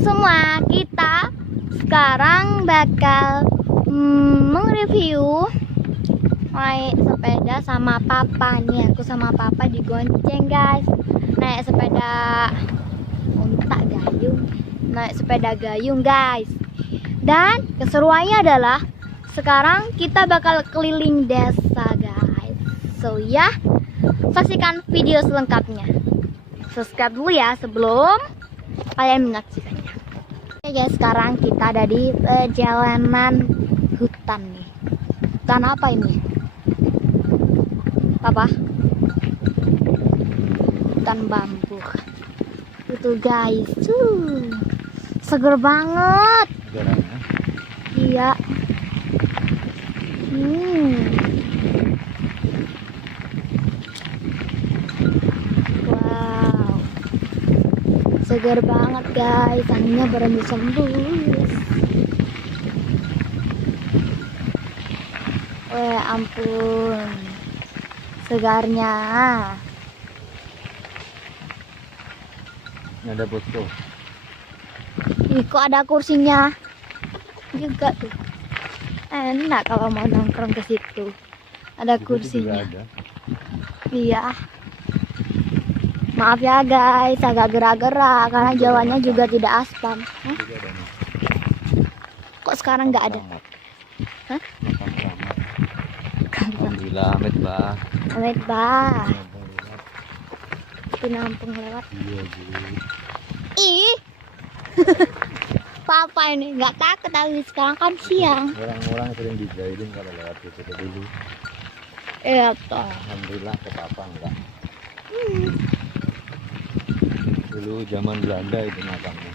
semua, kita sekarang bakal mereview naik sepeda sama papa. Nih aku sama papa digonceng guys, naik sepeda unta gayung, naik sepeda gayung guys. Dan keseruannya adalah sekarang kita bakal keliling desa guys. So ya, saksikan video selengkapnya. Subscribe dulu ya sebelum kalian menyaksikannya. Oke guys, sekarang kita ada di perjalanan hutan nih. Hutan apa ini? Apa? Hutan bambu. Itu guys, seger banget. Iya. Wow, segar banget guys, anginnya berembus-embus. Wah ampun, segarnya. Ini ada posko. Ih, kok ada kursinya juga tuh. Enak kalau mau nongkrong ke situ. Ada kursinya. Ada. Iya. Maaf ya guys, agak gerak-gerak karena jalannya juga tidak aspal. Hah? Kok sekarang nggak ada? Hah? Alhamdulillah, Amit bah. Amit bah. Penampung lewat. Iya, Ih. Papa ini nggak takut, tapi sekarang kan siang. Orang-orang sering dijailin kalau lewat situ dulu. Iya toh. Alhamdulillah ke papa enggak. Dulu zaman Belanda itu makamnya.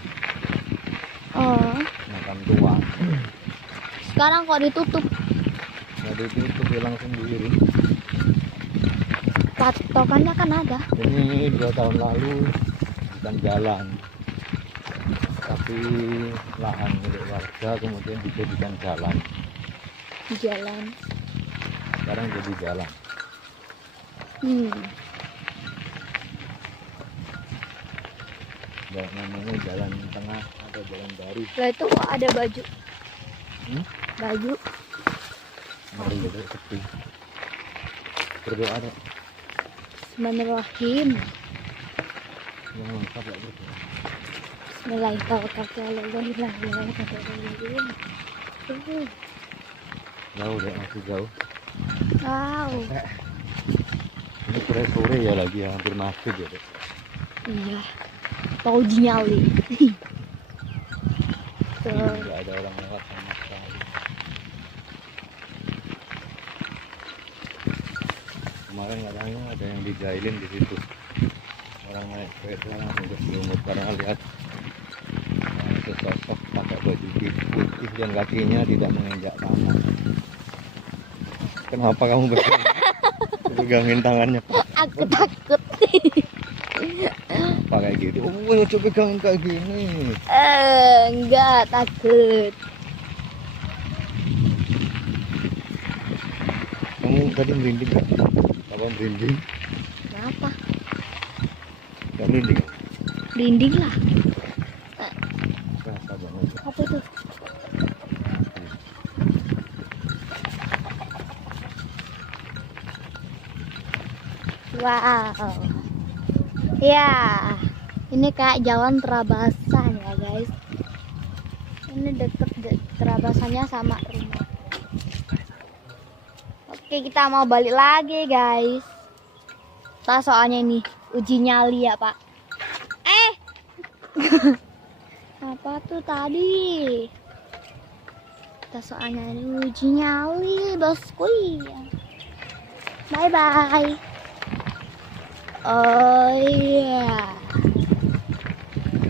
Oh. Makam tua. Sekarang kok ditutup? Nggak ditutup, ya langsung diiring. Patokannya kan ada. Ini 2 tahun lalu bukan jalan, tapi lahan milik warga kemudian dijadikan jalan. Jalan. Sekarang jadi jalan. Nggak namanya jalan tengah atau jalan baru. Lah itu kok ada baju? Baju. Mari kita sepi. Berdoa deh. Bismillahirrahmanirrahim. Yang lengkap ya berdoa. Bismillahirrahmanirrahim. Jauh deh, masih jauh. Wow. Ini sore-sore ya lagi ya, hampir maghrib ya deh. Iya. Mau uji nyali. Tuh. Nggak ada orang lewat sama sekali. Kemarin katanya ada yang dijailin di situ. Orang naik sepeda langsung keselumut karena lihat sesosok pakai baju putih yang kakinya tidak menginjak tanah. Kenapa kamu pegangin tangannya? Aku takut. Pakai gitu. Oh, coba pegangin kayak gini. Enggak takut. Kamu tadi merinding nggak? Apa merinding? Kenapa? Nggak merinding? Merinding lah. Rasa banget. Apa itu? Wow. Ya, ini kayak jalan terabasan ya guys. Ini deket terabasannya sama rumah. Oke, kita mau balik lagi guys. Nah, soalnya ini uji nyali ya pak. Apa tuh tadi? Kita soalnya ini uji nyali bosku. Bye bye. Oh iya.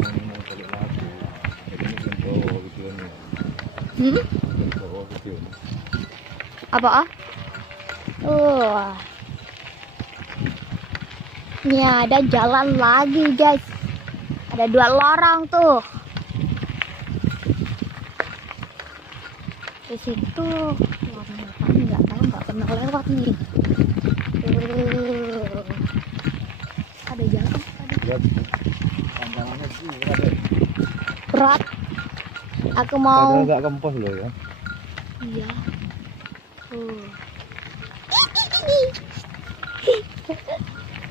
Mau balik lagi. Jadi ini belum bawa videonya. Belum bawa videonya. Apa ah? Ini ada jalan lagi guys. Ada 2 lorong tuh. Di situ lorong apa? Nggak tahu, nggak pernah lewat nih. Ada jalan. Lihat pandangannya sih ada. berat. Aku mau. Padahal nggak kempes loh ya. Iya.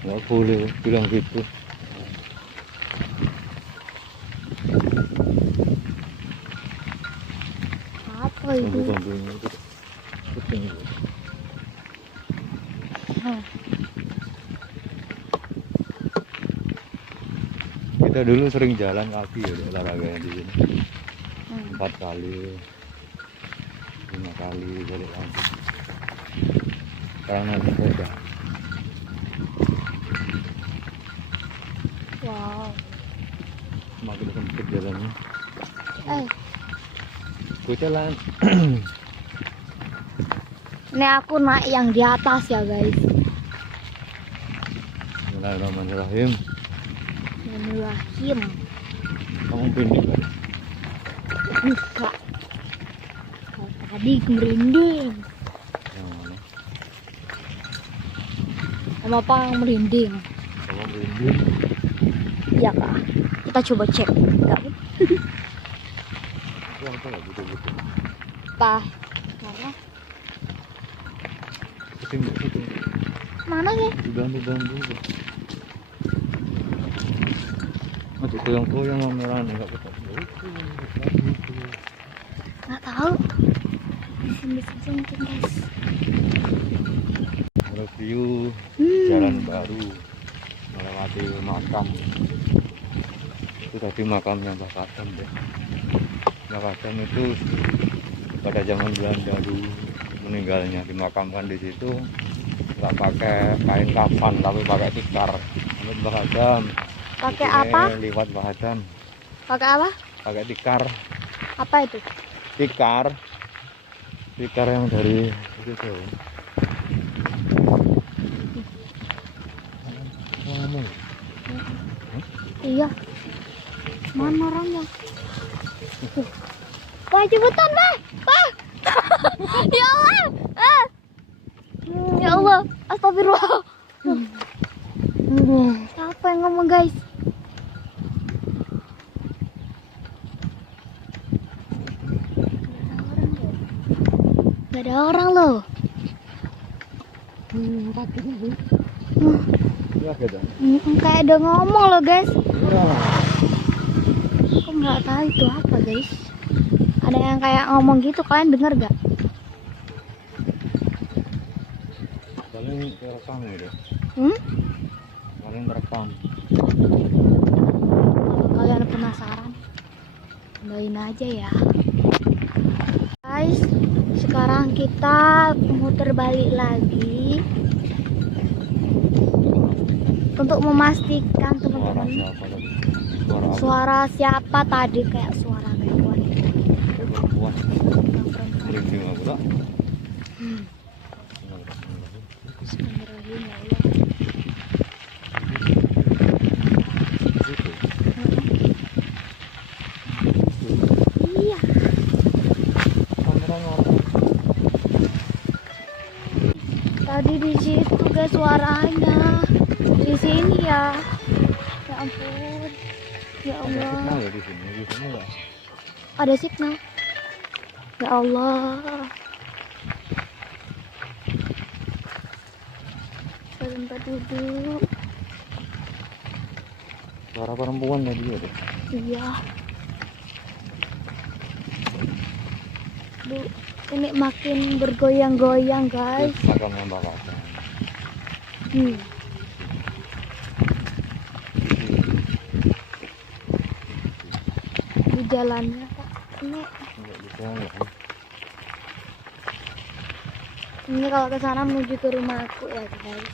Nggak boleh bilang gitu. Apa itu? Bambu-bambunya itu kucing itu. Kita dulu sering jalan kaki ya olahraganya di sini. 4 kali, 5 kali balik lagi. Sekarang naik sepeda. Wow. Semakin sempit jalannya. Gue jalan. Ini aku naik yang di atas ya guys. Bismillahirrahmanirrahim. Bismillahirrahmanirrahim. Kamu pindah kan? Enggak. Kalau tadi merinding. Yang mana? Sama apa yang merinding? Kamu pindah. Iya kak. Kita coba cek. Enggak. Itu apa nggak butuh-butuh? Apa? Karena Kucing itu. mana sih? Di bambu-bambu. Masih goyang-goyang sama merah nih nggak ketemu. Nggak tahu. Bising-bising guys. Review jalan baru melewati makam. Itu tadi makamnya Mbah Kadam deh. Mbah Kadam itu pada zaman Belanda dulu meninggalnya dimakamkan di situ, nggak pakai kain kafan tapi pakai tikar. Menurut Mbah Kadam. Pakai Ini apa? Liwat Mbah Kadam. Pakai apa? Pakai tikar. Apa itu? Tikar yang dari itu tuh. Ngomong. Iya. Mana orangnya? Wah, cepetan, Pak. Pak. Ya Allah. Ya Allah. Astagfirullah. Siapa yang ngomong, guys? Gak ada orang loh. Ya gitu. Kayak ada ngomong loh, guys. Ya. Aku nggak tahu itu apa, guys. Ada yang kayak ngomong gitu, kalian dengar gak? Paling terekam gitu. Paling terekam. Kalau kalian penasaran, cobain aja ya. Guys, sekarang kita muter balik lagi untuk memastikan Suara teman-teman siapa tadi? Suara apa? suara siapa tadi, kayak suara perempuan gitu. Kayak perempuan. Yang perempuan. Merinding aku tak? Bismillahirrahmanirrahim, ya Allah. Itu. Iya. Kamera ngorong. Tadi di situ guys suaranya. Di sini ya. Ya ampun. Ya Ada signal Allah. ya di sini. Di sini enggak? Ada signal. Ya Allah. Ke tempat duduk. Suara perempuan tadi ada. Iya. Bu, ini makin bergoyang-goyang guys. Makamnya Mbah Kadam. Di jalannya Pak. Enggak bisa enggak. Ini kalau ke sana menuju ke rumahku ya guys.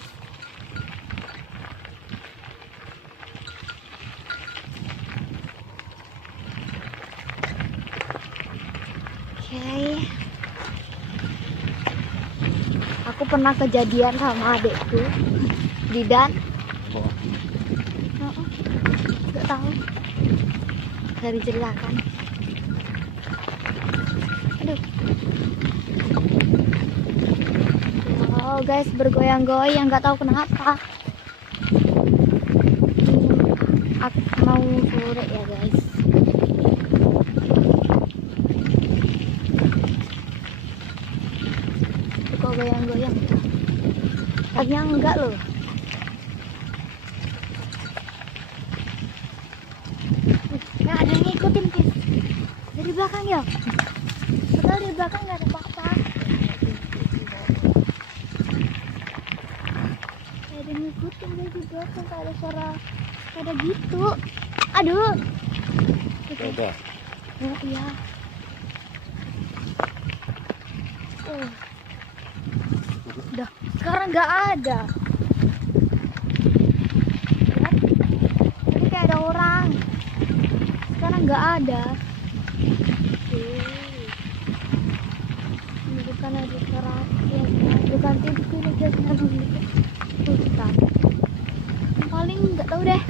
Oke. Aku pernah kejadian sama adekku Didan. Oh, Nggak tahu. Dari ceritakan. Aduh. Wow guys, bergoyang-goyang, nggak tahu kenapa. Aku mau sore ya guys. Sepertinya enggak loh. Nggak ada yang ngikutin, guys. Dari belakang ya. Padahal di belakang nggak ada apa-apa. Ada yang ngikutin dari belakang, nggak ada suara ada gitu. Aduh. Coba. Oh iya. Udah, sekarang nggak ada. Lihat, tadi kayak ada orang. Sekarang nggak ada. Ini bukan lagi terakhir, bukan tidur ini guys, hutan. Paling nggak tahu deh.